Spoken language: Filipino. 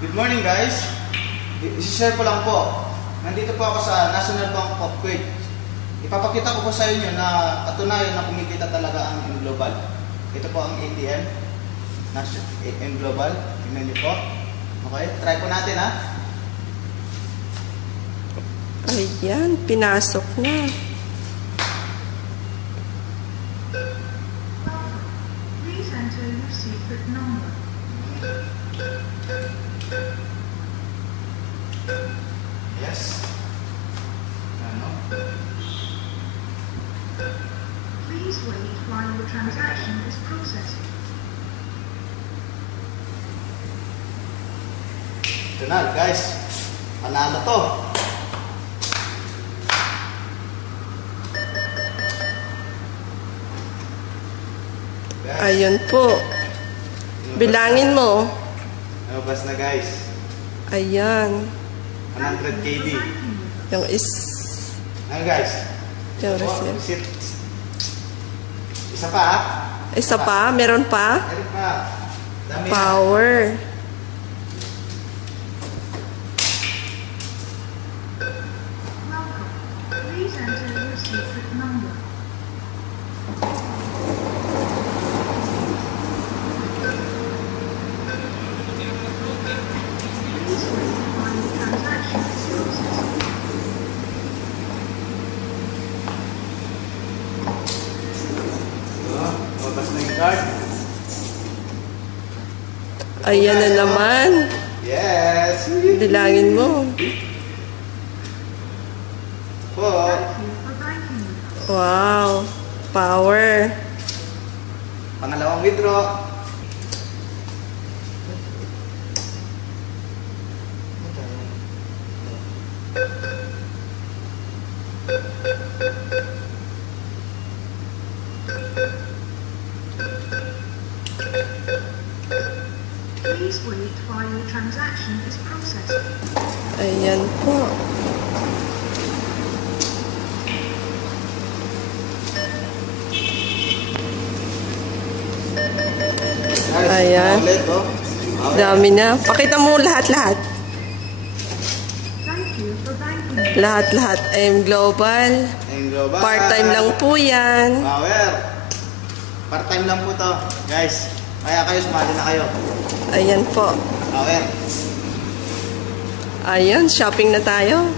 Good morning guys. I-share ko lang po. Nandito po ako sa National Bank of Kuwait. Ipapakita ko po sa inyo na katunayan na kumikita talaga ang M-Global. Ito po ang ATM. M-Global. Tingnan niyo po. Okay, try po natin ha. Ayan, pinasok na. Please enter your secret number. Yes. Ano? Please wait while your transaction is processing. Ito na guys. Panalo to. Guys. Ayun po. Bilangin mo. Nabas na guys. Ayan. 100 KB. Yung Ano guys? yung Oh, receipt. Isa pa ha? Isa pa? Meron pa? Meron pa. Dami Power. Welcome. Please enter your secret number. Please wait while your transaction is processing. Nabas na yung card. Ayan na naman. Yes. Bilangin mo. Po. Thank you for banking with us. Wow. Power. Pangalawang withdraw. Please wait while your transaction is processing. Ayan po. Nice. Ayan. Ulit, oh. Okay. Dami na. Pakita mo lahat-lahat. Thank you for banking with us. Lahat-lahat. M-Global. Ayun, global. Part-time lang po yan. Power. Part-time lang po to, guys. Kaya kayo, sumali na kayo. Ayan po. Power. Ayan, shopping na tayo.